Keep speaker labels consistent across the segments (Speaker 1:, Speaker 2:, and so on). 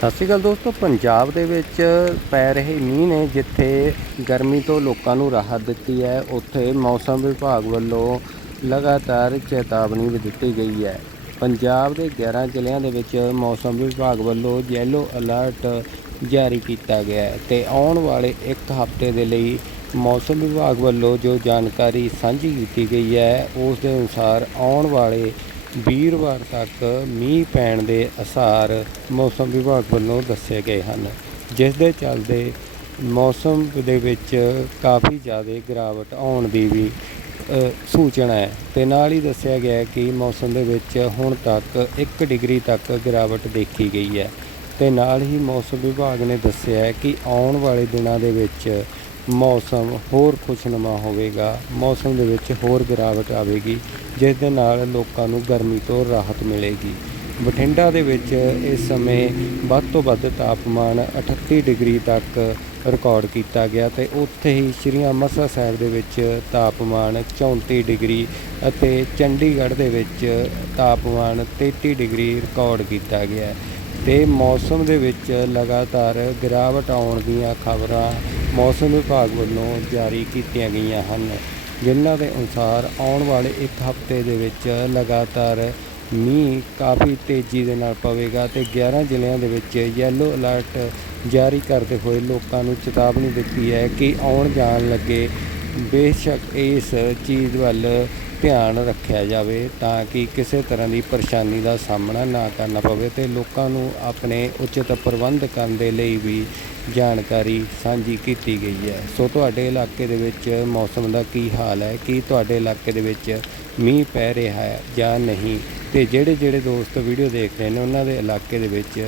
Speaker 1: ਸਤਿ ਸ਼੍ਰੀ ਅਕਾਲ ਦੋਸਤੋ, ਪੰਜਾਬ ਦੇ ਵਿੱਚ ਪੈ ਰਹੇ ਮੀਂਹ ਨੇ ਜਿੱਥੇ ਗਰਮੀ ਤੋਂ ਲੋਕਾਂ ਨੂੰ ਰਾਹਤ ਦਿੱਤੀ ਹੈ, ਉੱਥੇ ਮੌਸਮ ਵਿਭਾਗ ਵੱਲੋਂ ਲਗਾਤਾਰ ਚੇਤਾਵਨੀ ਵੀ ਦਿੱਤੀ ਗਈ ਹੈ। ਪੰਜਾਬ ਦੇ 11 ਜ਼ਿਲ੍ਹਿਆਂ ਦੇ ਵਿੱਚ ਮੌਸਮ ਵਿਭਾਗ ਵੱਲੋਂ ਯੈਲੋ ਅਲਰਟ ਜਾਰੀ ਕੀਤਾ ਗਿਆ ਹੈ ਤੇ ਆਉਣ ਵਾਲੇ ਇੱਕ ਹਫ਼ਤੇ ਦੇ ਲਈ ਮੌਸਮ ਵਿਭਾਗ ਵੱਲੋਂ ਜੋ ਜਾਣਕਾਰੀ ਸਾਂਝੀ ਕੀਤੀ ਗਈ ਹੈ, ਉਸ ਦੇ ਅਨੁਸਾਰ ਆਉਣ ਵਾਲੇ ਵੀਰਵਾਰ ਤੱਕ ਮੀਂਹ ਪੈਣ ਦੇ ਅਸਾਰ ਮੌਸਮ ਵਿਭਾਗ ਵੱਲੋਂ ਦੱਸੇ ਗਏ ਹਨ, ਜਿਸ ਦੇ ਚੱਲਦੇ ਮੌਸਮ ਦੇ ਵਿੱਚ ਕਾਫੀ ਜ਼ਿਆਦਾ ਗਿਰਾਵਟ ਆਉਣ ਦੀ ਵੀ ਸੂਚਨਾ ਹੈ। ਤੇ ਨਾਲ ਹੀ ਦੱਸਿਆ ਗਿਆ ਹੈ ਕਿ ਮੌਸਮ ਦੇ ਵਿੱਚ ਹੁਣ ਤੱਕ 1 ਡਿਗਰੀ ਤੱਕ ਗਿਰਾਵਟ ਦੇਖੀ ਗਈ ਹੈ। ਤੇ ਨਾਲ ਹੀ ਮੌਸਮ ਵਿਭਾਗ ਨੇ ਦੱਸਿਆ ਹੈ ਕਿ ਆਉਣ ਵਾਲੇ ਦਿਨਾਂ ਦੇ ਵਿੱਚ ਮੌਸਮ ਹੋਰ ਖੁਸ਼ਨੁਮਾ ਹੋਵੇਗਾ, ਮੌਸਮ ਦੇ ਵਿੱਚ ਹੋਰ ਗਿਰਾਵਟ ਆਵੇਗੀ। ਜਿਸ ਦੇ ਨਾਲ ਲੋਕਾਂ ਨੂੰ ਗਰਮੀ ਤੋਂ ਰਾਹਤ ਮਿਲੇਗੀ। ਬਠਿੰਡਾ ਦੇ ਵਿੱਚ ਇਸ ਸਮੇਂ ਵੱਧ ਤੋਂ ਵੱਧ ਤਾਪਮਾਨ 38 ਡਿਗਰੀ ਤੱਕ ਰਿਕਾਰਡ ਕੀਤਾ ਗਿਆ ਤੇ ਉੱਥੇ ਹੀ ਸ਼੍ਰੀ ਅੰਮ੍ਰਿਤਸਰ ਸਾਹਿਬ ਦੇ ਵਿੱਚ ਤਾਪਮਾਨ 34 ਡਿਗਰੀ ਅਤੇ ਚੰਡੀਗੜ੍ਹ ਦੇ ਵਿੱਚ ਤਾਪਮਾਨ 33 ਡਿਗਰੀ ਰਿਕਾਰਡ ਕੀਤਾ ਗਿਆ ਹੈ। ਤੇ ਮੌਸਮ ਦੇ ਵਿੱਚ ਲਗਾਤਾਰ ਗਿਰਾਵਟ ਆਉਣ ਦੀਆਂ ਖਬਰਾਂ ਮੌਸਮ ਵਿਭਾਗ ਵੱਲੋਂ ਜਾਰੀ ਕੀਤੀਆਂ ਗਈਆਂ ਹਨ। ਜਿਨ੍ਹਾਂ ਦੇ ਅਨੁਸਾਰ ਆਉਣ ਵਾਲੇ ਇੱਕ ਹਫ਼ਤੇ ਦੇ ਵਿੱਚ ਲਗਾਤਾਰ ਮੀਂਹ ਕਾਫੀ ਤੇਜ਼ੀ ਦੇ ਨਾਲ ਪਵੇਗਾ ਤੇ 11 ਜ਼ਿਲ੍ਹਿਆਂ ਦੇ ਵਿੱਚ ਯੈਲੋ ਅਲਰਟ ਜਾਰੀ ਕਰਦੇ ਹੋਏ ਲੋਕਾਂ ਨੂੰ ਚੇਤਾਵਨੀ ਦਿੱਤੀ ਹੈ ਕਿ ਆਉਣ ਜਾਣ ਲੱਗੇ ਬੇਸ਼ੱਕ ਇਸ ਚੀਜ਼ ਵੱਲ ਧਿਆਨ ਰੱਖਿਆ ਜਾਵੇ ਤਾਂ ਕਿ ਕਿਸੇ ਤਰ੍ਹਾਂ ਦੀ ਪਰੇਸ਼ਾਨੀ ਦਾ ਸਾਹਮਣਾ ਨਾ ਕਰਨਾ ਪਵੇ ਤੇ ਲੋਕਾਂ ਨੂੰ ਆਪਣੇ ਉਚਿਤ ਪ੍ਰਬੰਧ ਕਰਨ ਦੇ ਲਈ ਵੀ ਜਾਣਕਾਰੀ ਸਾਂਝੀ ਕੀਤੀ ਗਈ ਹੈ। ਸੋ ਤੁਹਾਡੇ ਇਲਾਕੇ ਦੇ ਵਿੱਚ ਮੌਸਮ ਦਾ ਕੀ ਹਾਲ ਹੈ? ਕੀ ਤੁਹਾਡੇ ਇਲਾਕੇ ਦੇ ਵਿੱਚ ਮੀਂਹ ਪੈ ਰਿਹਾ ਹੈ ਜਾਂ ਨਹੀਂ? ਤੇ ਜਿਹੜੇ ਜਿਹੜੇ ਦੋਸਤ ਵੀਡੀਓ ਦੇਖ ਰਹੇ ਨੇ, ਉਹਨਾਂ ਦੇ ਇਲਾਕੇ ਦੇ ਵਿੱਚ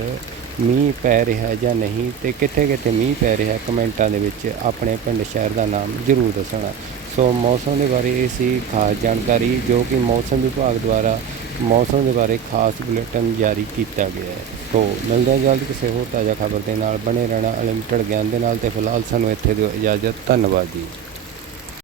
Speaker 1: ਮੀਂਹ ਪੈ ਰਿਹਾ ਜਾਂ ਨਹੀਂ ਤੇ ਕਿੱਥੇ ਕਿੱਥੇ ਮੀਂਹ ਪੈ ਰਿਹਾ ਕਮੈਂਟਾਂ ਦੇ ਵਿੱਚ ਆਪਣੇ ਪਿੰਡ ਸ਼ਹਿਰ ਦਾ ਨਾਮ ਜ਼ਰੂਰ ਦੱਸਣਾ। ਸੋ ਮੌਸਮ ਦੇ ਬਾਰੇ ਇਹ ਸੀ ਖਾਸ ਜਾਣਕਾਰੀ, ਜੋ ਕਿ ਮੌਸਮ ਵਿਭਾਗ ਦੁਆਰਾ ਮੌਸਮ ਦੇ ਬਾਰੇ ਖਾਸ ਬੁਲੇਟਿਨ ਜਾਰੀ ਕੀਤਾ ਗਿਆ ਹੈ। ਸੋ ਮਿਲਦੇ ਹਾਂ ਜਲਦ ਕਿਸੇ ਹੋਰ ਤਾਜ਼ਾ ਖਬਰ ਦੇ ਨਾਲ। ਬਣੇ ਰਹਿਣਾ ਅਨਲਿਮਟਿਡ ਗਿਆਨ ਦੇ ਨਾਲ ਤੇ ਫਿਲਹਾਲ ਸਾਨੂੰ ਇੱਥੇ ਦਿਓ ਇਜਾਜ਼ਤ। ਧੰਨਵਾਦ ਜੀ।